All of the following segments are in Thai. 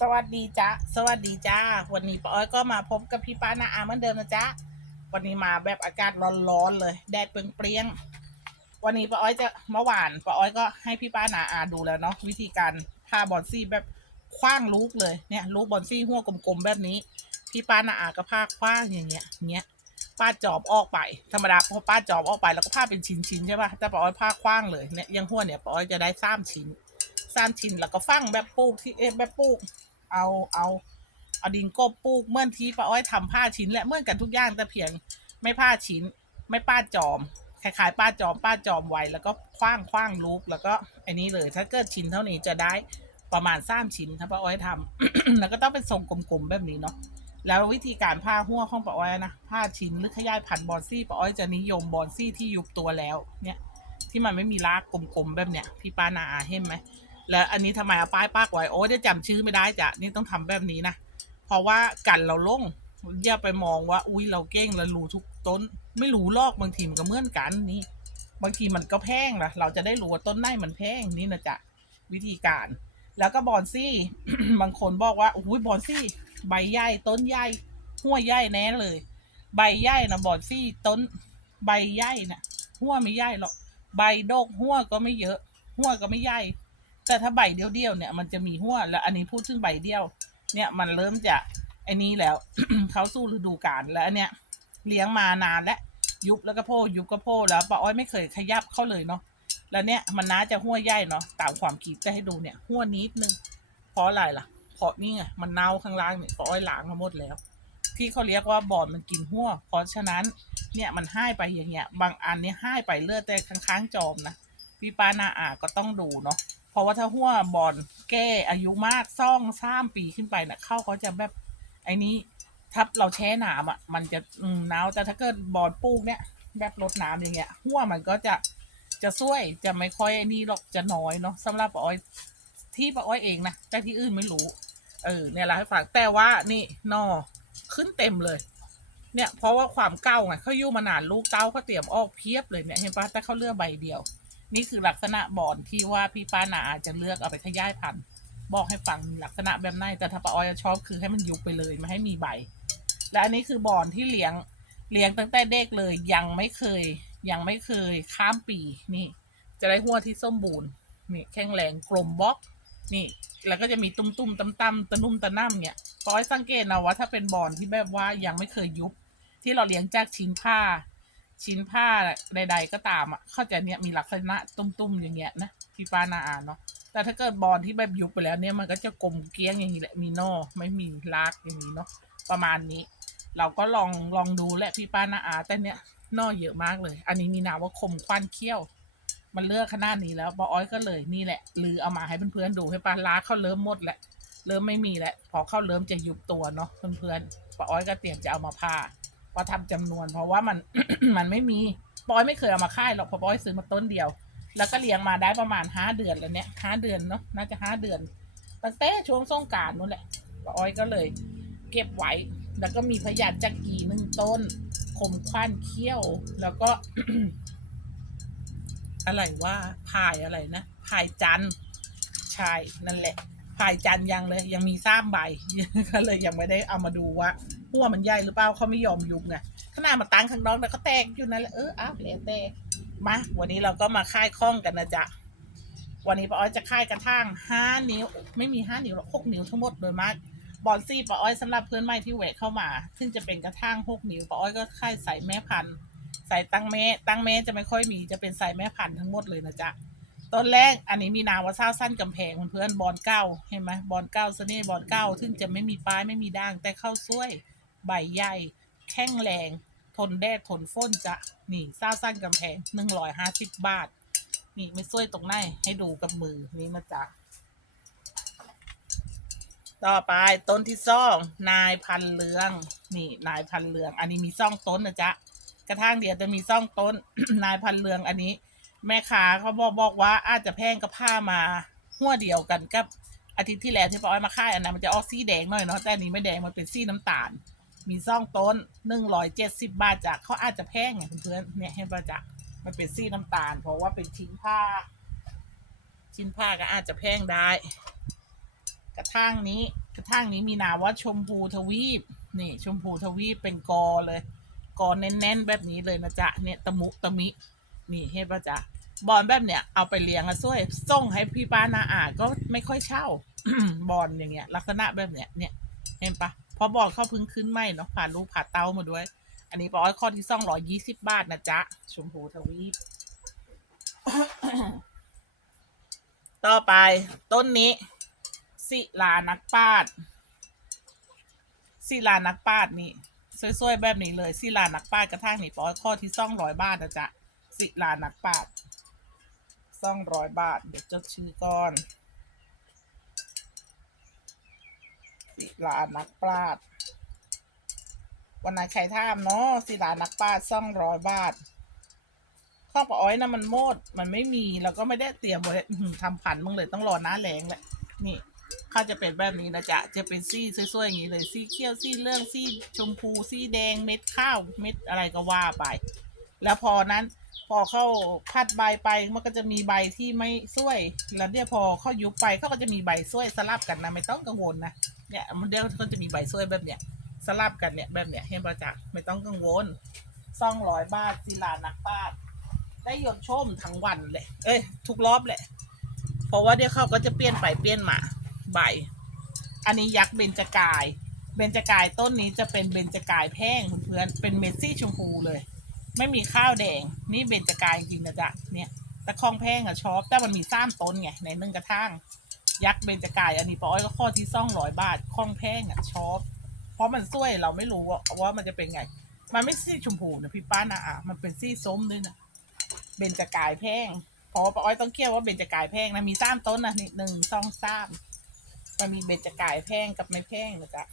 สวัสดีจ้าสวัสดีจ้า วันนี้ป้าอ้อยก็มาพบกับพี่ป้านาอาเหมือนเดิมนะจ๊ะ วันนี้มาแบบอากาศร้อนๆเลย แดดเปรี้ยงๆวันนี้ป้าอ้อยจะเมื่อวานป้าอ้อยก็ให้พี่ป้านาอาดูแล้วเนาะวิธีการพาบอนซี่แบบคว้างลูกเลยเนี่ยลูกบอนซี่หัวกลมๆแบบนี้ พี่ป้านาอาก็พาคว้างอย่างเงี้ยเงี้ยป้าจอบออกไป ธรรมดาพอป้าจอบออกไปแล้วก็พาเป็นชิ้นๆใช่ป่ะแต่ป้าอ้อยพาคว้างเลยเนี่ยยังหัวเนี่ยป้าอ้อยจะได้สามชิ้น สามชิ้นแล้วก็ฟังแบบปลูกที่เอ๊ะแบบปลูก เอาเอาเอาดินกบปลูกเมื่อที่ป้าอ้อยทำผ้าชิ้น และเมื่อกันทุกอย่างแต่เพียงไม่ผ้าชิ้น ไม่ป้าจอมคล้ายๆป้าจอม ป้าจอมไวแล้วก็คว้างคว้างลูกแล้วก็อันนี้เลย ถ้าเกิดชิ้นเท่านี้จะได้ประมาณสามชิ้นถ้าป้าอ้อยทำแล้วก็ต้องเป็นทรงกลมๆแบบนี้เนาะแล้ววิธีการผ้าหัวของป้าอ้อยนะผ้าชิ้นหรือขยายพันธุ์บอนซี่ป้าอ้อยจะนิยมบอนซี่ที่ยุบตัวแล้วเนี่ยที่มันไม่มีรากกลมๆแบบเนี้ยพี่ป้านาอาเห็นไหม แล้วอันนี้ทำไมเอาป้ายปากไว้โอ้จะจำชื่อไม่ได้จ้ะนี่ต้องทำแบบนี้นะเพราะว่ากันเราลงอย่าไปมองว่า อุ้ยเราเก่งเรารู้ทุกต้น ไม่รู้ลอกบางทีมันก็เหมือนกันนี่ บางทีมันก็แพงนะเราจะได้รู้ว่าต้นไหนมันแพงนี่นะจ๊ะวิธีการ แล้วก็บอนซี่ บางคนบอกว่าอุ้ยบอนซี่ ใบใหญ่ต้นใหญ่หัวใหญ่แน่เลย ใบใหญ่นะบอนซี่ต้นใบใหญ่นะหัวไม่ใหญ่หรอกใบโดกหัวก็ไม่เยอะ หัวก็ไม่ใหญ่ แต่ถ้าใบเดียวๆเนี่ย มันจะมีหัวแล้วอันนี้พูดถึงใบเดียว เนี่ยมันเริ่มจะไอ้นี้แล้ว เขาสู้ฤดูกาลแล้วอันเนี่ยเลี้ยงมานานแล้วยุบแล้วก็โพยุบก็โพแล้วป้าอ้อยไม่เคยขยับเข้าเลยเนาะแล้วเนี่ยมันน่าจะหัวใหญ่เนาะตามความคิดจะให้ดูเนี่ยหัวนิดนึงเพราะอะไรล่ะเพราะนี่ไงมันเน่าข้างล่างเนี่ยป้าอ้อยล้างมาหมดแล้ว ที่เขาเรียกว่าบอดมันกินหัวเพราะฉะนั้นเนี่ยมันห้ไปอย่างเงี้ย บางอันเนี่ยห้ไปเลือดแต่ค้างๆจอมนะพี่ป้านาอาก็ต้องดูเนาะ ราะว่าถ้าหัวบอลแก้อายุมากซ่องสามปีขึ้นไปนะเข้าเขาจะแบบไอ้นี้ถ้าเราแช่นามอะ มันจะอืหนาวแต่ถ้าเกิดบอลปูกเนี่ย แบบลดน้ำอย่างเงี้ยหัวมันก็จะจะช่วยจะไม่ค่อยไอ้นี่หรอกจะน้อยเนาะสำหรับป้าอ้อยที่ป้าอ้อยเองนะแต่ที่อื่นไม่รู้ เออเนี่ยเราให้ฟังแต่ว่านี่นอขึ้นเต็มเลย เนี่ยเพราะว่าความเก่าไงเขาอยู่มานานลูกเต้าเขาเตรียมออกเพียบเลยเนี่ยเห็นปะแต่เขาเลือกใบเดียว นี่คือลักษณะบอนที่ว่าพี่ป้านาอาจจะเลือกเอาไปขยายพันธุ์บอกให้ฟังลักษณะแบบไหนแต่ถ้าป้าออยชอบคือให้มันยุบไปเลยไม่ให้มีใบ และอันนี้คือบอนที่เลี้ยงเลี้ยงตั้งแต่เด็กเลยยังไม่เคย ยังไม่เคยข้ามปีนี่ จะได้หัวที่ส้มบูรณ์นี่แข็งแรงกลมบล็อก นี่ แล้วก็จะมีตุ้มตุ้มๆตั้มตั้มตะนุ่มตะน่ำเนี่ยป้าอ้อยสังเกตนะว่าถ้าเป็นบอนที่แบบว่ายังไม่เคยยุบที่เราเลี้ยงจากชิ้นผ้า ชิ้นผ้าใด ๆ ก็ตามอะเข้าใจเนี่ยมีลักษณะตุ้มๆอย่างเงี้ยนะพี่ป้านาอ่านเนาะแต่ถ้าเกิดบอลที่แบบยุบไปแล้วเนี่ยมันก็จะกลมเกี้ยงอย่างนี้แหละมีนอไม่มีรากอย่างนี้เนาะประมาณนี้ เราก็ลองลองดูแหละพี่ป้านาอาแต่เนี่ยนอเยอะมากเลย อันนี้มีนามว่าคมควันเขี้ยว มันเลือกขนาดนี้แล้วป้าอ้อยก็เลยนี่แหละลือเอามาให้เพื่อนๆดูให้ป้าลากเขาเริ่มหมดแล้วเริ่มไม่มีแล้วพอเข้าเริ่มจะยุบตัวเนาะเพื่อนๆป้าอ้อยก็เตรียมจะเอามาผ่า พอทำจำนวนเพราะว่ามัน มันไม่มีปอยไม่เคยเอามาค่ายหรอกเพราะปอยซื้อมาต้นเดียว แล้วก็เลี้ยงมาได้ประมาณห้าเดือนแล้วเนี่ยห้าเดือนเนาะน่าจะห้าเดือนตั้งแต่ช่วงสงการนู่นแหละปอยก็เลย เก็บไว้ แล้วก็มีพยานจักรีหนึ่งต้นคมคว้านเขี้ยว แล้วก็ อะไรว่าพายอะไรนะพายจันทร์ใช่นั่นแหละพายจันยังเลย ยังมีซ้ำใบก็เลยยังไม่ได้เอามาดูว่า หัวมันใหญ่หรือเปล่าเขาไม่ยอมยุบไงขนาดมาตั้งข้างนอกแต่ก็แตกอยู่นั่นแหละเอออ้าวแล้วแต่มาวันนี้เราก็มาค่ายข้องกันนะจ๊ะวันนี้ป้าอ้อยจะค่ายกระทั่งห้านิ้ว ไม่มีห้านิ้วหรอกหกนิ้วทั้งหมดโดยมากบอลซี่ป้าอ้อยสำหรับเพื่อนใหม่ที่แหวกเข้ามา ซึ่งจะเป็นกระทั่งหกนิ้วป้าอ้อยก็ค่ายใส่แม่พันธุ์ใส่ตั้งแม่ตั้งแม่จะไม่ค่อยมีจะเป็นใส่แม่พันธุ์ทั้งหมดเลยนะจ๊ะต้นแรกอันนี้มีนามว่าเศร้าสั้นกำแพงเพื่อนบอลเก้าเห็นไหมบอลเก้าเสน่ห์บอลเก้าซึ่งจะไม่มีปลายไม่มีด่างแต่เข้าซ้วย ใบใหญ่แข็งแรง ทนแดดทนฝนจะนี่เศร้าสั้นกำแพงหนึ่งร้อยห้าสิบบาท นี่ไม่ซ้วยตรงไหนให้ดูกับมือนี่นะจ๊ะต่อไปต้นที่สองนายพันเหลือง นี่นายพันเหลือง อันนี้มีซ่องต้นนะจ๊ะกระทั่งเดียวจะมีซ่องต้น นายพันเรืองอันนี้ แม่ค้าเขาบอกบอกว่าอาจจะแพงกับผ้ามาหัวเดียวกันกับอาทิตย์ที่แล้วที่ป้าอ้อยมาค่ายอันนั้นมันจะออกสีแดงหน่อยเนาะแต่อันนี้ไม่แดงมันเป็นสีน้ำตาล มีซ่องต้นหนึ่งร้อยเจ็ดสิบบาทจากเขาอาจจะแพงไงเพื่อนๆเนี่ยเห็นประจักษ์มันเป็นสีน้ำตาล เพราะว่าเป็นชิ้นผ้า ชิ้นผ้าก็อาจจะแพงได้ กระทั่งนี้ กระทั่งนี้มีนามว่าชมพูทวีป นี่ ชมพูทวีปเป็นกอเลย กอแน่นๆแบบนี้เลยนะจ๊ะเนี่ยตะมุตะมิ นี่เห็นปะจ๊ะบอลแบบเนี้ยเอาไปเลี้ยงอะช่วยส่งให้พี่ป้านาอาก็ไม่ค่อยเช่าบอลอย่างเงี้ย ลักษณะแบบเนี้ยเนี่ยเห็นปะ เพอบอลเข้าเพึ่งขึ้นไหมเนาะผ่านลูกผ่าเต้ามาด้วย อันนี้ปอยข้อที่ซ่องร้อยยี่สิบบาทนะจ๊ะ ชมพูทวีป ต่อไป ต้นนี้ ศิลานักปาดศิลานักปาดนี่สวยๆแบบนี้เลยศิลานักปาดกระทั่งนี่ปอยข้อที่ซ่องร้อยบาทนะจ๊ะศิลานักปาดซ่องร้อยบาท เดี๋ยวจดชื่อก่อน ศิลานักปาดวันไหนใครท่ามเนาะศิลานักปาดซ่องร้อยบาทข้าวปลาอ้อยนะมันโมด มันไม่มีแล้วก็ไม่ได้เตรียมไว้อื้อหือทำผันมึงเลยต้องรอหน้าแรงแหละนี่ข้าจะเป็นแบบนี้นะจ๊ะจะเป็นซี่สวยๆอย่างนี้เลยซี่เขียวซี่เหลืองซี่ชมพูซี่แดงเม็ดข้าวเม็ดอะไรก็ว่าไป แล้วพอนั้น พอเข้าพัดใบไปมันก็จะมีใบที่ไม่สวย แล้วเดี๋ยพอเข้ายุบไปเขาก็จะมีใบสวยสลับกันนะไม่ต้องกังวลนะเนี่ยมันเดี๋ยวก็จะมีใบสวยแบบเนี้ยสลับกันเนี่ยแบบเนี้ยเห็นประจักษ์ไม่ต้องกังวลซ่องร้อยบาทศิลานักปาดได้ยดชมทั้งวันเลยเอ้ยทุกรอบแหละ เพราะว่าเดี๋ยวเขาก็จะเปลี่ยนไปเปลี่ยนมาใบ อันนี้ยักษ์เบญจกาย เบญจกายต้นนี้จะเป็นเบญจกายแพงเพื่อนเป็นเมดซี่ชมพูเลย ไม่มีข้าวแดง นี่เบญจกายจริงนะจ๊ะเนี่ยต่คองแพงอะชอบแต่มันมีซ้ำต้นไงในนึ่งกระทั่งยักษ์เบญจกาย อันนี้ปออ้อยก็ข้อที่ซ่องร้อยบาทคองแพงอะชอบเพราะมันสวยเราไม่รู้ว่าว่ามันจะเป็นไง มันไม่ซี่ชมพูนะพี่ป้านะอะมันเป็นซี่ส้มด้วยนะเบญจกายแพงเพราะว่าป้าอ้อยต้องเคี่ยวว่าเบญจกายแพงนะมีสามต้นนะนี่หนึ่งสองสามมันมีเบญจกายแพงกับไม่แพงนะจ๊ะ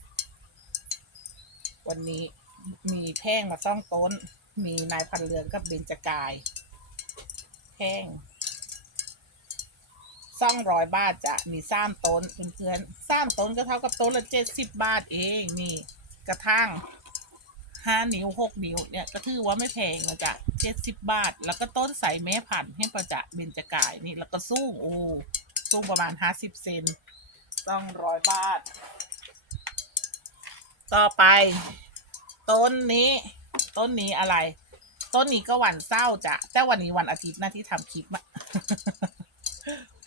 วันนี้มีแพงมาต้องต้น มีนายพันเรืองกับเบญจกายแพงซ่องร้อยบาทจะมีสามต้นเพื่อนๆสามต้นก็เท่ากับต้นละเจ็ดสิบบาทเองนี่กระทั่งห้านิ้วหกนิ้วเนี่ยก็ถือว่าไม่แพงนะจ๊ะเจ็ดสิบบาท แล้วก็ต้นใส่แม่พันธุ์ให้ประจะเบญจกายนี่แล้วก็สู้โอ้สู้ประมาณห้าสิบเซนต้องร้อยบาท ต่อไป ต้นนี้ ต้นนี้อะไร ต้นนี้ก็วันเศร้าจ้ะแต่วันนี้วันอาทิตย์นะที่ทำคลิปอะ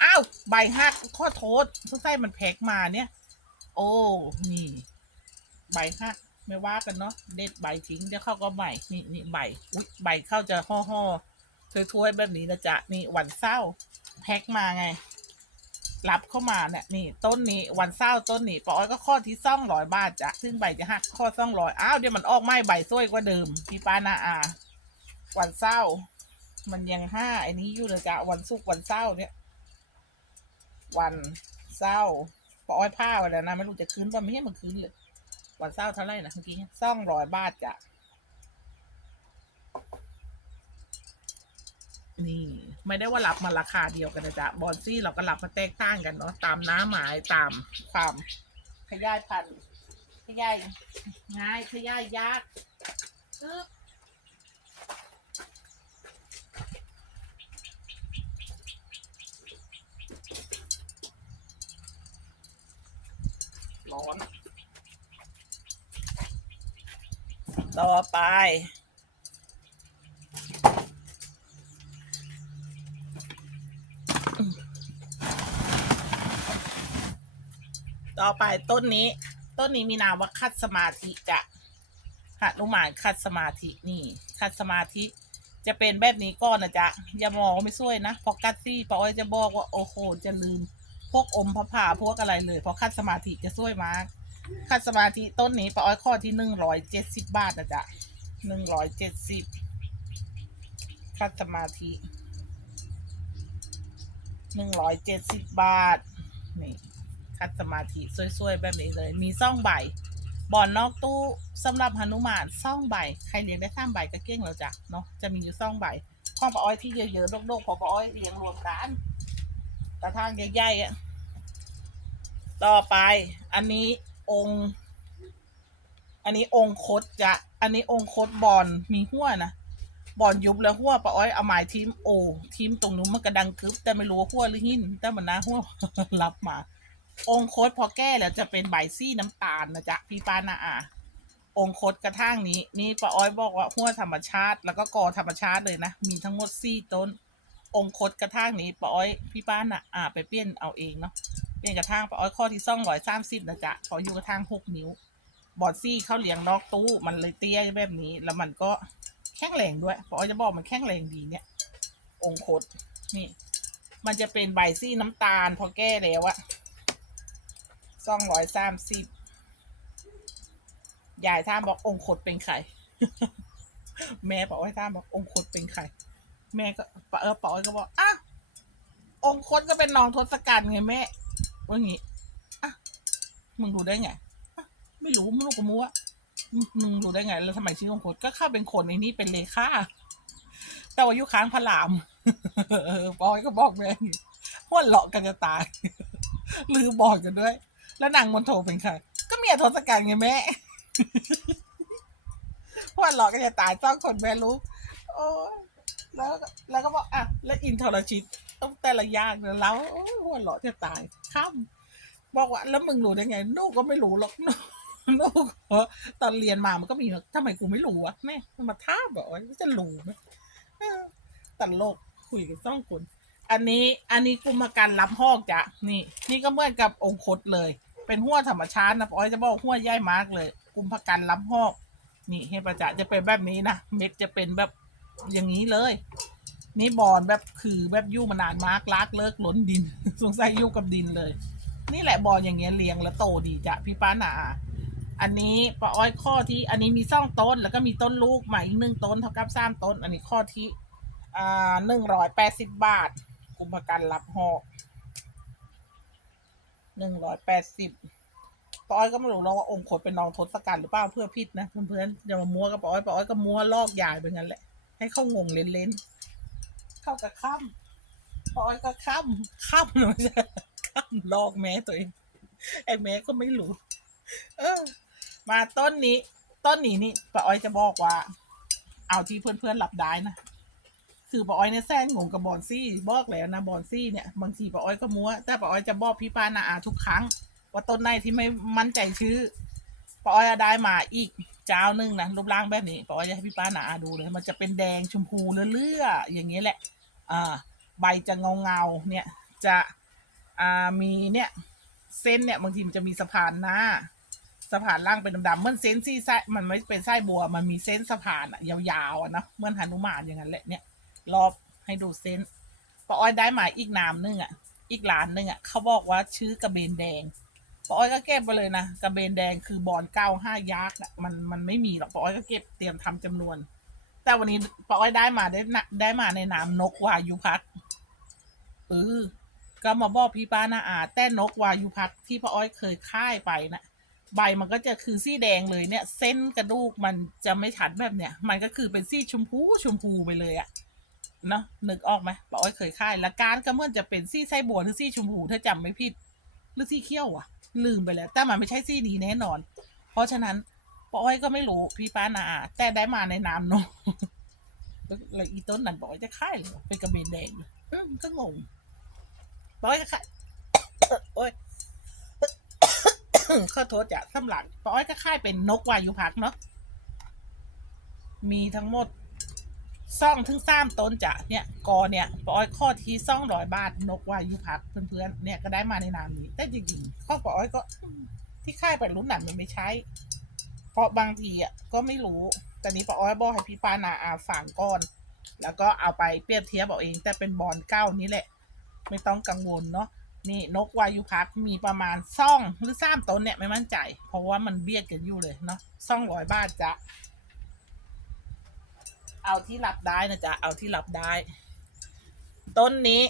อ้าวใบหักข้อโทษสงสัยมันแพ็กมาเนี่ย โอ้นี่ใบหักไม่ว่ากันเนาะเด็ดใบทิ้งเดี๋ยวเข้าก็ใบนี่นี่ใบอุ๊ยใบเข้าจะห่อห่อถ้วยๆแบบนี้นะจ๊ะนี่วันเศร้าแพ็คมาไง รับเข้ามาเนี่ยนี่ต้นนี้วันเศร้าต้นนี้ปออ้อยก็ข้อที่ซ่องร้อยบาทจ้ะซึ่งใบจะหักข้อซ่องร้อยอ้าวเดี๋ยวมันออกไม้ใบซ้วยกว่าเดิมพี่ป้านาอา วันเศร้า มันยังห้าไอ้นี้อยู่เลยจ้ะวันศุกร์วันเศร้าเนี่ย วันเศร้าปออ้อยผ้าไว้แล้วนะไม่รู้จะคืนป่ะไม่ให้มันคืนเลยวันเศร้าเท่าไหร่นะเมื่อกี้ซ่องร้อยบาทจ้ะนี่ ไม่ได้ว่ารับมาราคาเดียวกันนะจ๊ะบอลซี่เราก็รับมาแตกต่างกันเนาะตามน้าหมายตามความขยายพันธุ์ขยายง่ายขยายยากปึ๊บร้อน ต่อไป ต่อไปต้นนี้ ต้นนี้มีนามว่าคัดสมาธิจะหนุมานคัดสมาธินี่ คัดสมาธิ จะเป็นแบบนี้ก่อนนะจ๊ะอย่ามองไม่ช่วยนะพอกัดซี่ปออ้อยจะบอกว่าโอ้โหจะลืม พวกอมพระผ่าพวกอะไรเลยพราะคัดสมาธิจะช่วยมากคัดสมาธิต้นนี้ปออ้อยข้อที่หนึ่งร้อยเจ็ดสิบบาทนะจ๊ะหนึ่งร้อยเจ็ดสิบคัดสมาธิหนึ่งร้อยเจ็ดสิบบาทนี่ คัดสมาธิสวยๆแบบนี้เลย มีซ่องใบ บ่อนนอกตู้สำหรับหนุมานซ่องใบ ใครเลี้ยงได้สามใบก็เก้งแล้วจ้ะเนาะ จะมีอยู่ซ่องใบข้องปลาอ้อยที่เยอะๆโดกๆเพอปลาอ้อยเลี้ยงรวมกันกระทางใหญ่ๆอะ ต่อไป อันนี้องค์ อันนี้องค์คดจะ อันนี้องค์คดบอลมีหัวนะบอลยุบแล้วหัวปลาอ้อยเอาไม้ทีมโอทีมตรงนู้นมันกระดังกึบแต่ไม่รู้ว่าหัวหรือหินแต่มันน่าหัวรับมา องคตพอแก้แล้วจะเป็นใบซี่น้ำตาลนะจ๊ะพี่ป้านาอาองคตกระทั่งนี้ นี่ป้าอ้อยบอกว่าหัวธรรมชาติ แล้วก็กอธรรมชาติเลยนะ มีทั้งหมดสี่ต้น องคตกระทั่งนี้ป้าอ้อยพี่ป้าน่ะอ่าไปเปลี่ยนเอาเองเนาะเปลี่ยนกระทั่งป้าอ้อยข้อที่ซ่องร้อยสามสิบนะจ๊ะขออยู่กระทั่งหกนิ้ว บอดซี่เขาเลี้ยงนอกตู้มันเลยเตี้ยแบบนี้ แล้วมันก็แข็งแรงด้วยป้าอ้อยจะบอกมันแข็งแรงดีเนี่ย องคตนี่ มันจะเป็นใบซี่น้ำตาล พอแก้แล้วอะ ซ่องร้อยสามสิบยายท่ามบอกองคตเป็นใครแม่บอกว่าท่ามบอกองคตเป็นใครแม่ก็ปะเออปอยก็บอกอะองคตก็เป็นน้องทศกัณฐ์ไงแม่ว่างี้อะมึงรู้ได้ไงไม่รู้ไม่รู้กับมัวมึงมึงรู้ได้ไง แล้วทำไมชื่อองคตก็เข้าเป็นคนในนี้เป็นเลขาแต่ว่ายุค้างพระรามเออปอยก็บอกแม่อย่างงี้หัวเลาะกันจะตายลืมบอกกันด้วย แล้วนางมนโทเป็นใครก็เมียทศกัณฐ์ไงแม่พวกหลอกก็จะตายต้องคนแม่รู้โอ้ยแล้วก็แล้วก็บอกอะแล้วอินทรชิตต้องแต่ละอย่างเนี่ยแล้วโอ้ยหัวหลอกจะตายข้ามบอกว่า แล้วมึงรู้ได้ไงนูกก็ไม่รู้หรอกนูกนูกเออตอนเรียนมามันก็มีทำไมกูไม่รู้วะแม่มันมาท้าบอกว่าจะรู้ไหมเออตันโลกคุยกันสองคนอันนี้อันนี้กุมการรับหอกจ้ะนี่ นี่ก็เหมือนกับองคตเลย เป็นหัวธรรมชาตินะปอยจะบอกหัวใหญ่มากเลย กุมภกันรับหอกนี่เฮประจะจะเป็นแบบนี้นะเม็ดจะเป็นแบบอย่างนี้เลย นี่บอนแบบคือแบบยู่มานานมากลากเลิกล้นดิน สงสัยยู่กับดินเลย นี่แหละบอลอย่างเงี้ยเลี้ยงแล้วโตดีจ้ะพี่ป้าหนาอันนี้ปอ้อยข้อที่ อันนี้มีซ่องต้น แล้วก็มีต้นลูกใหม่อีกหนึ่งต้นเท่ากับสามต้น อันนี้ข้อที่อ่าหนึ่งร้อยแปดสิบบาท กุมภกันรับหอก หนึ่งร้อยแปดสิบปอ้อยก็ไม่รู้หรอกว่าองค์ขดเป็นน้องทศกัณฐ์หรือเปล่าเพื่อพิษนะเพื่อนๆอย่ามามัวกับปอ้อยปอ้อยก็มัวลอกยายไปงั้นแหละ ให้เข้างงเล่นๆเข้ากับข้ามปอ้อยก็ข้ามข้ามเลยไม่ใช่ข้ามลอกแม่ตัวเองไอ้แม่ก็ไม่รู้ เออ มาต้นนี้ ต้นนี้นี่ปอ้อยจะบอกว่า เอาที่เพื่อนๆหลับได้นะ คือปาอ้อยเนี่ยแซงงงกับบอนซี่บอกแล้วนะบอนซี่เนี่ยบางทีปาอ้อยก็มัวแต่ปาอ้อยจะบอกพี่ปานาอาทุกครั้ง ว่าต้นไหนที่ไม่มั่นใจชื่อปาอ้อยได้มาอีกเจ้าหนึ่งนะรูปร่างแบบนี้ปาอ้อยจะให้พี่ป้าหนาดูเลย มันจะเป็นแดงชมพูเลื่อยๆอย่างเงี้ยแหละอ่าใบจะเงาเงาเนี่ยจะอ่ามีเนี่ยเส้นเนี่ยบางทีมันจะมีสะพานหน้าสะพานล่างเป็นดำๆเหมือนเส้นซี่ไส้มันไม่เป็นไส้บัว มันมีเส้นสะพานอะยาวๆอะนะเหมือนหนุมานอย่างนั้นแหละเนี่ย รอบให้ดูเส้นปาอ้อยได้มาอีกนามนึงอะ อีกร้านนึงอะ เขาบอกว่าชื่อกระเบนแดงปาอ้อยก็เก็บไปเลยนะกระเบนแดงคือบอลเก้าห้ายักษ์น่ะมันมันไม่มีหรอกปาอ้อยก็เก็บเตรียมทำจำนวน แต่วันนี้ปาอ้อยได้มาได้ได้มาในนามนกวายุพักเออก็มาบอกพี่ป้านาอาแต่นกวายุพักที่ป้าอ้อยเคยค่ายไปนะใบมันก็จะคือสีแดงเลยเนี่ย เส้นกระดูกมันจะไม่ชัดแบบเนี้ยมันก็คือเป็นสีชมพูชมพูไปเลยอะ เนาะนึกออกไหมป้าอ้อยเคยค่ายละการก็เหมื่อนจะเป็นสีไส้บัวหรือสีชมพูถ้าจำไม่ผิดหรือสีเขี้ยวอะลืมไปแล้ว แต่มันไม่ใช่สีนี้แน่นอน เพราะฉะนั้นป้าอ้อยก็ไม่รู้พี่ป้านาอาแต่ได้มาในนามนกแล้วอีต้นนั้นบอกว่าจะค่ายเลยเป็นกระเบนแดงเลยอืมก็งงป้าอ้อยจะค่าย โอ้ย ขอโทษจ้ะสำหรับป้าอ้อยก็ค่ายเป็นนกวายุพักเนาะมีทั้งหมด ซ่องถึงสามต้นจะเนี่ยกอเนี่ยปอ้อยข้อที่ซ่องร้อยบาทนกวายุพักเพื่อนๆเนี่ยก็ได้มาในนามนี้ แต่จริงๆข้อปอ้อยก็ที่ค่ายไปรุ่นหนันมันไม่ใช่เพราะบางทีอะก็ไม่รู้แต่นี้ปอ้อยบอกให้พี่ปานาอาฝังก่อน แล้วก็เอาไปเปรียบเทียบเอาเอง แต่เป็นบอลเก้านี่แหละ ไม่ต้องกังวลเนาะนี่นกวายุพักมีประมาณซ่องหรือสามต้นเนี่ยไม่มั่นใจ เพราะว่ามันเบียดกันอยู่เลยเนาะซ่องร้อยบาทจ้ะ เอาที่รับได้นะจ๊ะ เอาที่รับได้ ต้นนี้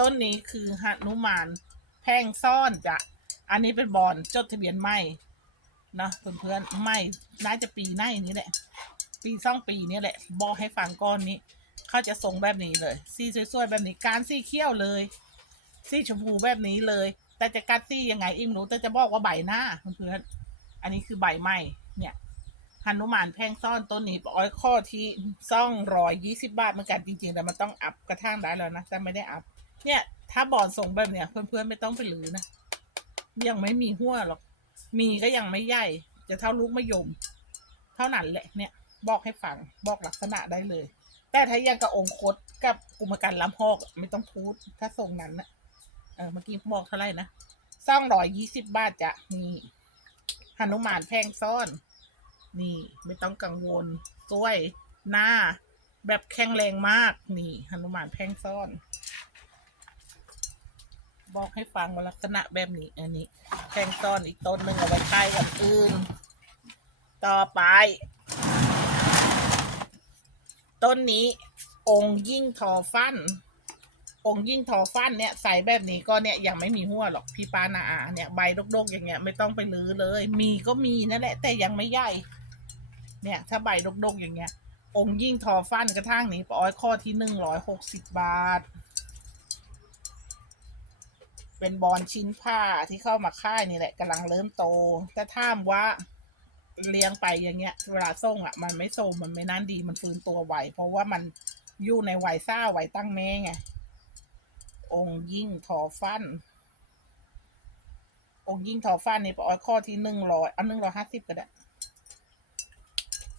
ต้นนี้คือหนุมานแพงซ่อนจ้ะ อันนี้เป็นบอลจดทะเบียนใหม่นะเพื่อนๆไม่น่าจะปีหน้าอย่างนี้แหละ ปีสองปีนี้แหละ บอกให้ฟังก้อนนี้ เขาจะทรงแบบนี้เลย สีสวยๆแบบนี้ การสีเขี้ยวเลย สีชมพูแบบนี้เลย แต่จะกัดสียังไงอิมรู้แต่จะบอกว่าใบหน้าเพื่อนๆอันนี้คือใบไม้เนี่ย ฮนุมานแพงซ่อนต้นนี้อ้อยข้อที่ซ่องร้อยยี่สิบาทเหมือนกันจริง ๆ แต่มันต้องอัพกระทั่งได้แล้วนะแต่ไม่ได้อัพ เนี่ย ถ้าบอลทรงแบบเนี้ย เพื่อนๆไม่ต้องไปลือนะ ยังไม่มีหัวหรอก มีก็ยังไม่ใหญ่ จะเท่าลูกมะยม เท่านั้นแหละเนี่ย บอกให้ฟังบอกลักษณะได้เลย แต่ถ้ายังกับองคตกับกุมการล้ำหอกไม่ต้องพูดถ้าทรงนั้นนะเออเมื่อกี้บอกเท่าไหร่นะซ่องร้อยยี่สิบบาทจะนี่หนุมานแพงซ่อน นี่ไม่ต้องกังวลสวยหน้า แบบแข็งแรงมาก นี่หนุมานแพงซ่อน บอกให้ฟังว่าลักษณะแบบนี้ อันนี้แพงซ่อนอีกต้นหนึ่งเอาไว้ค่ายวันอื่น ต่อไป ต้นนี้ องค์ยิ่งทอฟัน องค์ยิ่งทอฟันเนี่ยใส่แบบนี้ก็เนี่ยยังไม่มีหัวหรอกพี่ปานาอาเนี่ยใบดกๆอย่างเงี้ยไม่ต้องไปลื้อเลย มีก็มีนั่นแหละ แต่ยังไม่ใหญ่ เนี่ย ถ้าใบดกๆอย่างเงี้ย องค์ยิ่งทอฟันกระทั่งนี้ปอ้อยข้อที่หนึ่งร้อยหกสิบบาท เป็นบอลชิ้นผ้าที่เข้ามาค่ายนี่แหละกำลังเริ่มโต แต่ถ้ามว่าเลี้ยงไปอย่างเงี้ย เวลาส่งอะ มันไม่โซมมันไม่นั่นดีมันฟื้นตัวไวเพราะว่ามันอยู่ในวัยซ่าวัยตั้งแม่ไงองค์ยิ่งทอฟัน องค์ยิ่งทอฟันนี่ปออยข้อที่หนึ่งร้อยเอาหนึ่งร้อยห้าสิบก็ได้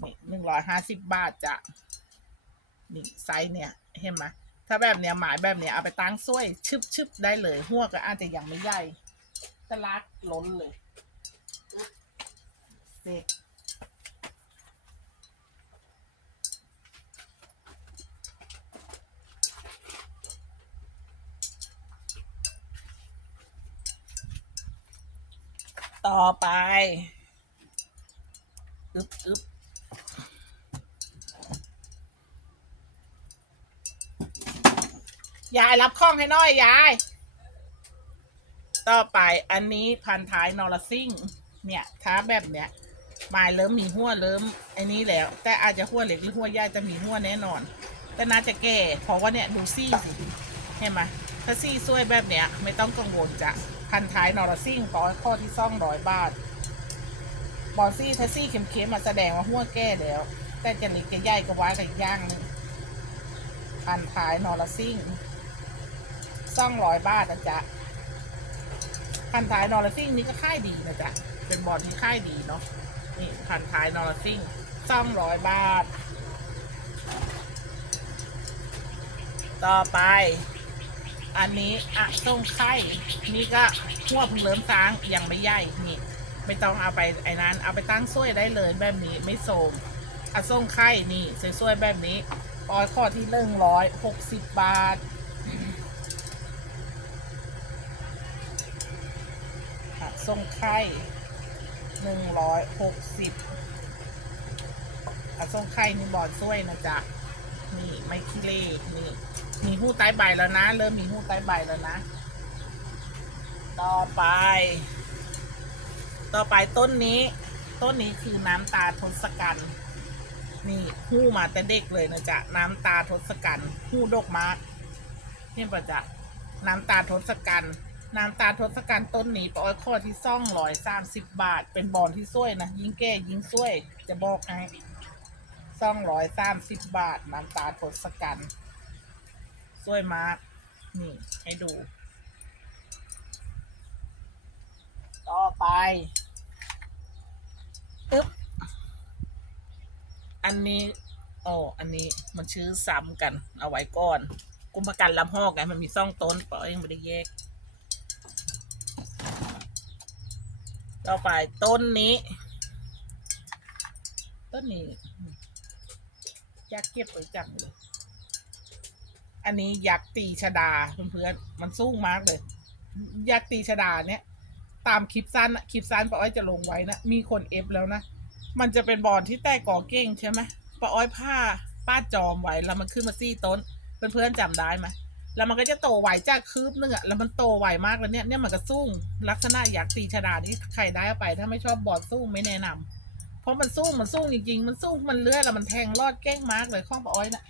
นี่หนึ่งร้อยห้าสิบบาทจ้ะนี่ไซส์เนี่ยเห็นไหมถ้าแบบเนี้ยหมายแบบเนี้ยเอาไปตั้งซ้วยชึบชึบได้เลยหัวก็อาจจะยังไม่ใหญ่ตะลักล้นเลยเสร็จต่อไป อึบอึบ ยายรับข้องให้น้อยยาย ต่อไปอันนี้พันท้ายนอรซิ่ง เนี่ยท้าแบบเนี้ยมายเริ่มมีหัวเริ่มไอ้นี้แล้ว แต่อาจจะหัวเล็กหรือหัวใหญ่จะมีหัวแน่นอน แต่น่าจะแก่เพราะว่าเนี่ยดูซี่สิเห็นไหมถ้าซี่ซวยแบบเนี้ย ไม่ต้องกังวลจะพันท้ายนอรซิ่งขอข้อที่ซ่องร้อยบาทบอลซี่ถ้าซี่เข็มๆมมาแสดงว่าหัวแก่แล้ว แต่จะเล็กจะใหญ่ก็ไว้กับอีกอย่างหนึงพันท้ายนอรซิ่ง ซ่องร้อยบาทนะจ๊ะพันท้ายนอร์ซิ่งนี่ก็ค่ายดีนะจ๊ะ เป็นบอลที่ค่ายดีเนาะ นี่พันท้ายนอร์ซิ่งซ่อมร้อยบาท ต่อไป อันนี้อะส้มไข่นี่ก็หัวเพิ่งเริ่มสร้างยังไม่ใหญ่ นี่ ไม่ต้องเอาไปไอ้นั้นเอาไปตั้งซ้วยได้เลยแบบนี้ไม่โสมอะส้มไข่นี่สวยๆแบบนี้ปอยข้อที่หนึ่งร้อยหกสิบบาท ผักส้มไข่หนึ่งร้อยหกสิบผักส้มไข่นี่บอดซ้วยนะจ๊ะนี่ไม่ขี้เล่นี่มีหู้ใต้ใบแล้วนะ เริ่มมีหู้ใต้ใบแล้วนะ ต่อไป ต่อไปต้นนี้ ต้นนี้คือน้ำตาทศกัณฐ์นี่หู้มาแต่เด็กเลยนะจ๊ะน้ำตาทศกัณฐ์หู้ดกมากเนี่ยประจ๊ะน้ำตาทศกัณฐ์ น้ำตาทศกัณฐ์ต้นนี้ปอยข้อที่ซ่องร้อยสามสิบบาท เป็นบอลที่ซ้วยนะยิ่งแก้ยิ่งซ้วย จะบอกให้ซ่องร้อยสามสิบบาท น้ำตาทศกัณฐ์ซ้วยมากนี่ให้ดู ต่อไปอึ๊บอันนี้โอ้อันนี้มันชื่อซ้ำกันเอาไว้ก่อน กุมภกันลำหอกไงมันมีซ่องต้นปอยยังไม่ได้แยก ต่อไปต้นนี้ ต้นนี้อยากเก็บไว้จังเลยอันนี้ยักษ์ตีชดาเพื่อนๆมันสู้มากเลย ยักษ์ตีชดาเนี่ย ตามคลิปสั้นคลิปสั้นป้าอ้อยจะลงไว้นะมีคนเอฟแล้วนะมันจะเป็นบอลที่แตกก่อเก้งใช่ไหมป้าอ้อยผ้าป้าจอมไว้แล้วมันขึ้นมาซี่ต้น เพื่อนๆจำได้ไหม แล้วมันก็จะโตไวจากคืบนึงอะแล้วมันโตไวมากแล้วเนี่ยเนี่ยมันก็สู้ลักษณะอยากตีชดานี่ใครได้ไป ถ้าไม่ชอบบอลสู้ไม่แนะนำเพราะมันสู้มันสู้จริง ๆ มันสู้มันเลื้อยแล้วมันแทงรอดเก้งมากเลยข้องป้าอ้อยนะ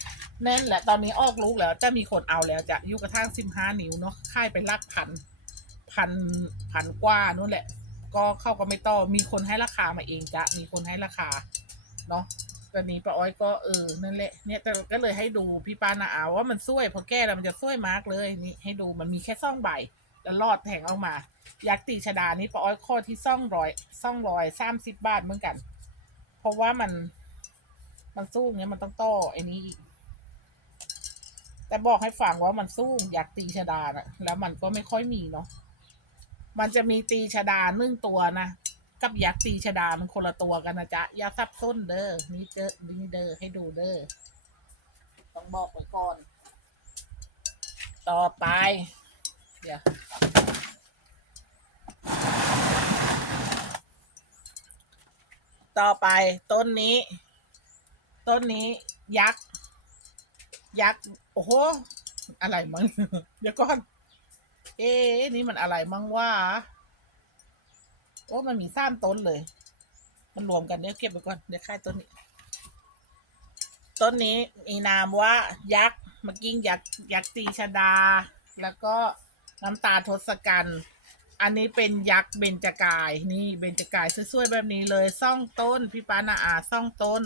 แน่นแหละตอนนี้ออกลูกแล้วจะมีคนเอาแล้วจะยุกระทั่งสิบห้านิ้วเนาะค่ายไปลักพันพันพันกว่านู่นแหละ ก็เข้าก็ไม่ต่อมีคนให้ราคามาเองจะมีคนให้ราคาเนาะ ตอนนี้ป้าอ้อยก็เออนั่นแหละเนี่ยแต่ก็เลยให้ดูพี่ปานาอาว่ามันช่วยพอแก้แล้วมันจะช่วยมากเลยนี่ให้ดูมันมีแค่ซ่องใบแล้วรอดแทงออกมา ยักษ์ตีชดานี่ปะอ้อยข้อที่ซ่องร้อยซ่องร้อยสามสิบบาทเหมือนกัน เพราะว่ามันมันสู้เนี้ยมันต้องต่อไอ้นี้แต่บอกให้ฟังว่ามันสู้อยักตีชดานะแล้วมันก็ไม่ค่อยมีเนาะมันจะมีตีชดาหนึ่งตัวนะ กับยักษ์ตีชดามันคนละตัวกันนะจ๊ะอย่าซับซ้นเด้อนี่เจอนี่เด้อให้ดูเด้อต้องบอกไว้ก่อน ต่อไป เดี๋ยวต่อไปต้นนี้ ต้นนี้ยักษ์ยักษ์โอ้โห อะไรมั้งเดี๋ยวก่อน เอ๊นี่มันอะไรมั้งว่า โอ้มันมีสามต้นเลย มันรวมกันเดี๋ยวเก็บไปก่อนเดี๋ยวค่ายต้นนี้ ต้นนี้มีนามว่ายักษ์มื่อกี้ยักษ์ยักษ์ตีชดา แล้วก็น้ำตาทศกัณฐ์อันนี้เป็นยักษ์เบญจกาย นี่เบญจกายสวยๆแบบนี้เลยซ่องต้น พี่ปานาอาซ่องต้น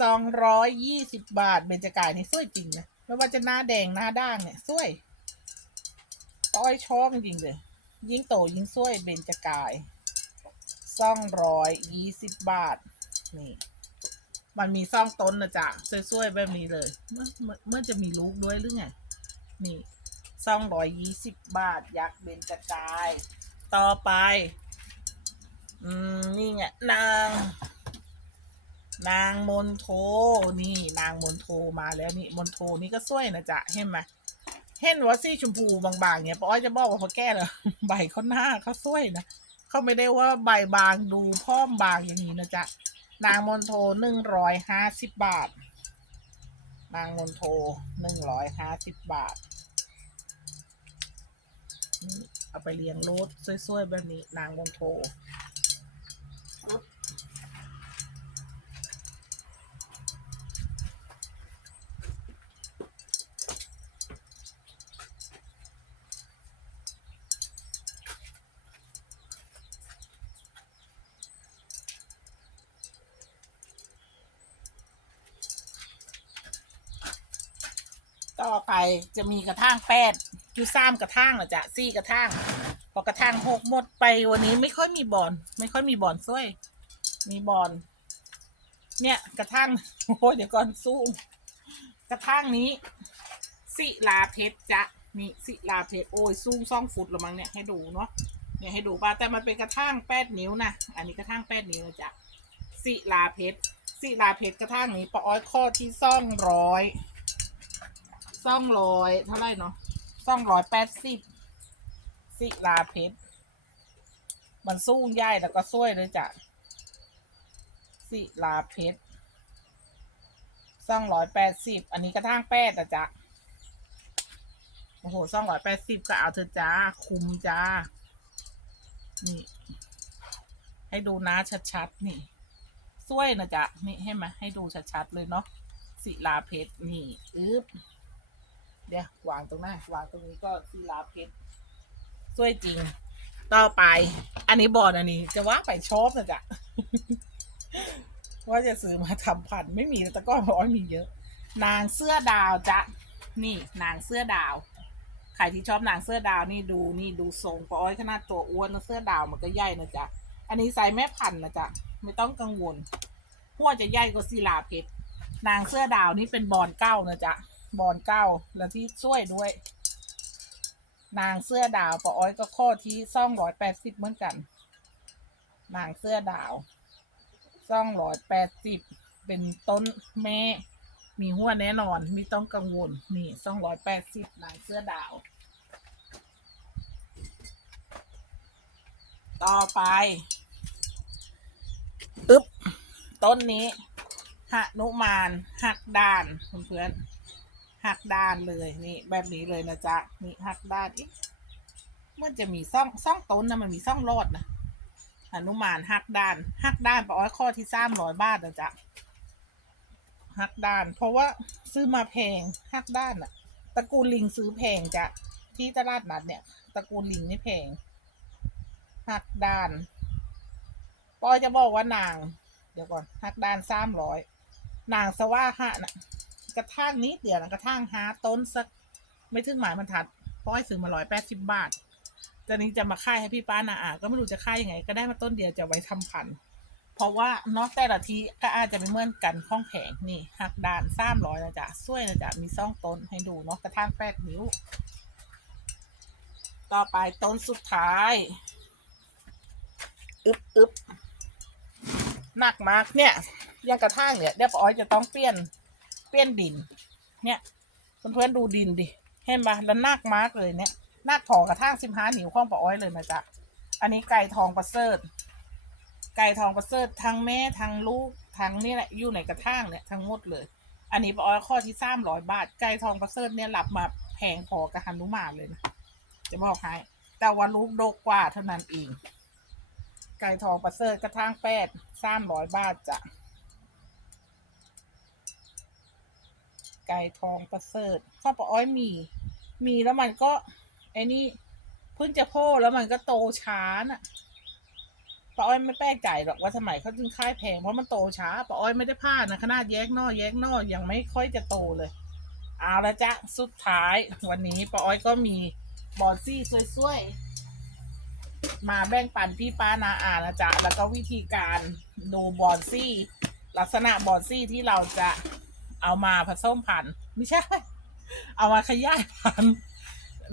สองร้อยยี่สิบบาทเบญจกายนี่สวยจริงนะไม่ว่าจะหน้าแดงหน้าด่างเนี่ยสวยต้อยชอบจริงเลยยิ่งโตยิ่งสวยเบญจกาย ซ่องร้อยยี่สิบบาท นี่ มันมีซ่องต้นนะจ๊ะสวยๆแบบนี้เลย เมื่อเมื่อจะมีลูกด้วยหรือไง นี่ซ่องร้อยยี่สิบบาท ยักษ์เบญจกาย ต่อไป อืม นี่ไงนาง นางมนโท นี่ นางมนโทมาแล้วนี่ มนโทนี่ก็สวยนะจ๊ะเห็นไหมเห็นว่าสีชมพูบางๆเนี่ยป้าอ้อยจะบอกว่าเขาแก้เหรอใบเขาหน้าเขาสวยนะ เขาไม่ได้ว่าใบบางดูพ่อมบางอย่างนี้นะจ๊ะนางมนโทหนึ่งร้อยห้าสิบบาท นางมนโทหนึ่งร้อยห้าสิบบาทเอาไปเลี้ยงรถสวยๆแบบนี้ นางมนโท ไปจะมีกระทั่งแปดอยู่สามกระทั่งนะจ๊ะสี่กระทั่งพอกระทั่งหกหมดไปวันนี้ไม่ค่อยมีบอลไม่ค่อยมีบอลซ้วย มีบอลเนี่ยกระทั่งโอ้ยเดี๋ยวก่อนสู้กระทั่งนี้ศิลาเพชรจ๊ะนี่ศิลาเพชรโอ้ยสูงสองฟุตละมั้งเนี่ยให้ดูเนาะเนี่ยให้ดูป่ะแต่มันเป็นกระทั่งแปดนิ้วนะอันนี้กระทั่งแปดนิ้วนะจ๊ะศิลาเพชรศิลาเพชรกระทั่งนี้ปออ้อยข้อที่ซ่องร้อย สองร้อยเท่าไรเนาะสองร้อยแปดสิบศิลาเพชรมันสู้ใหญ่แล้วก็สวยเลยจ้ะศิลาเพชรสองร้อยแปดสิบอันนี้กระทั่งแปดอะจ้ะโอ้โหสองร้อยแปดสิบก็เอาเถอจ้า คุมจ้า นี่ ให้ดูนะชัดๆ นี่สวยนะจ๊ะ นี่ให้มาให้ดูชัดๆ เลยเนาะศิลาเพชร นี่ อึ๊บ เดี๋ยววางตรงหน้าวางตรงนี้ก็ศิลาเพชรสวยจริง ต่อไป อันนี้บอลอันนี้ จะว่าไปชอบนะจ๊ะว่าจะซื้อมาทำพันไม่มีแต่ก็ร้อยมีเยอะ นางเสื้อดาวจ๊ะนี่นางเสื้อดาวใครที่ชอบนางเสื้อดาวนี่ดูนี่ดูทรงปออ้อยขนาดตัวอ้วนนะเสื้อดาวมันก็ใหญ่นะจ๊ะอันนี้ไซส์แม่พันนะจ๊ะไม่ต้องกังวลหัวจะใหญ่กว่าศิลาเพชรนางเสื้อดาวนี่เป็นบอลเก้านะจ๊ะ บอลเก้าแล้วที่ช่วยด้วย นางเสื้อดาวปออ้อยก็ข้อที่ซ่องร้อยแปดสิบเหมือนกัน นางเสื้อดาวซ่องร้อยแปดสิบเป็นต้นแม่ มีหัวแน่นอนไม่ต้องกังวลนี่ซ่องร้อยแปดสิบนางเสื้อดาว ต่อไปอึ๊บต้นนี้หนุมานหักดานเพื่อนๆ หักด้านเลยนี่แบบนี้เลยนะจ๊ะนี่หักด้านอีกมันจะมีซ่องซ่องต้นนะมันมีซ่องรอดนะหนุมานหักด้านหักด้านปะอ้อยข้อที่สามร้อยบาทนะจ๊ะหักด้าน เพราะว่าซื้อมาแพงหักด้านอะตระกูลลิงซื้อแพงจ้ะที่ตลาดนัดเนี่ยตระกูลลิงนี่แพงหักด้านปอยจะบอกว่านาง เดี๋ยวก่อนหักด้านสามร้อยนางสว่าหะนะ กระทั่งนี้เดี๋ยวนะกระทั่งหาต้นสัก ไม่ถึงหมายบรรทัดป้อยซื้อมาร้อยแปดสิบบาทตอนนี้จะมาค่ายให้พี่ป้านาอาก็ไม่รู้จะค่ายยังไง ก็ได้มาต้นเดียวจะไว้ทำพันธุ์เพราะว่าเนอกแต่ละทีก็อาจจะไม่เหมือนกันข้องแผงนี่หักด่านสามร้อยนะจ๊ะสวยนะจ๊ะมีซ่องต้นให้ดูเนาะกระทั่งแปดนิ้ว ต่อไปต้นสุดท้ายอึบอึบหนักมากเนี่ยยังกระทั่งเนี่ยเดี๋ยวป้อ้อยจะต้องเปลี่ยน เปลี่ยนดิน เนี่ยเพื่อนๆดูดินดิเห็นปะแล้วนักมากเลยเนี่ยนักพอกระทั่งสิบห้านิ้วข้องป้าอ้อยเลยนะจ๊ะอันนี้ไก่ทองประเสริฐไก่ทองประเสริฐทั้งแม่ทั้งลูกทั้งนี่แหละอยู่ในกระทั่งเนี่ยทั้งหมดเลย อันนี้ป้าอ้อยข้อที่สามร้อยบาทไก่ทองประเสริฐเนี่ยหลับมาแพงพอกระหันนุมานเลยนะจะบอกให้แต่ว่าลูกโดกกว่าเท่านั้นเองไก่ทองประเสริฐกระทั่งแปดสามร้อยบาทจ้ะ ไก่ทองประเสริฐข้าวปลาอ้อยมี มีแล้วมันก็ไอ้นี่เพิ่งจะโพ่แล้วมันก็โตช้าน่ะป้าอ้อยไม่แปลกใจหรอกว่าสมัยเขาจึงค่ายแพงเพราะมันโตช้าป้าอ้อยไม่ได้พลาดนะขนาดแยกนอกแยกนอกยังไม่ค่อยจะโตเลยเอาละจ้ะสุดท้ายวันนี้ป้าอ้อยก็มีบอลซี่สวยๆ มาแบ่งปันพี่ป้านาอานะจ๊ะ แล้วก็วิธีการดูบอลซี่ ลักษณะบอลซี่ที่เราจะ เอามาผสมพันธุ์ไม่ใช่ เอามาขยายพันธุ์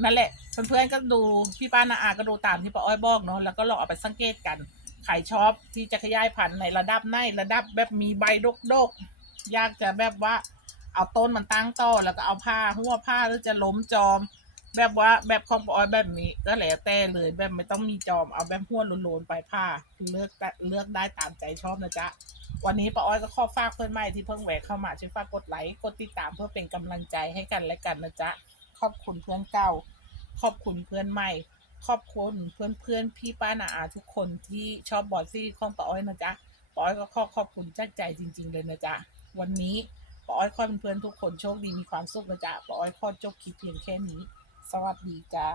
นั่นแหละเพื่อนๆก็ดูพี่ป้านาอาก็ดูตามที่ป้าอ้อยบอกเนาะแล้วก็ลองเอาไปสังเกตกันใครชอบที่จะขยายพันธุ์ในระดับไหนระดับแบบมีใบดกๆยากจะแบบว่า เอาต้นมันตั้งต่อแล้วก็เอาผ้าหัวผ้าหรือจะล้มจอม แบบว่าแบบของปาอ้อยแบบนี้ก็แล้วแต่เลยแบบไม่ต้องมีจอมเอาแบบหัวโลนๆไปผ้าเลือกเลือกได้ตามใจชอบนะจ๊ะวันนี้ป้าอ้อยก็ขอฝากเพื่อนใหม่ที่เพิ่งแหวกเข้ามาช่วยฝากกดไลค์กดติดตามเพื่อเป็นกำลังใจให้กันและกันนะจ๊ะขอบคุณเพื่อนเก่า ขอบคุณเพื่อนใหม่ ขอบคุณเพื่อนเพื่อนพี่ป้านาอาทุกคนที่ชอบบอดซี่ของป้าอ้อยนะจ๊ะป้าอ้อยก็ขอขอบคุณจากใจจริง ๆ เลยนะจ๊ะวันนี้ป้าอ้อยขอเป็นเพื่อนๆทุกคนโชคดีมีความสุขนะจ๊ะป้าอ้อยขอจบคลิปเพียงแค่นี้ สวัสดีจ้า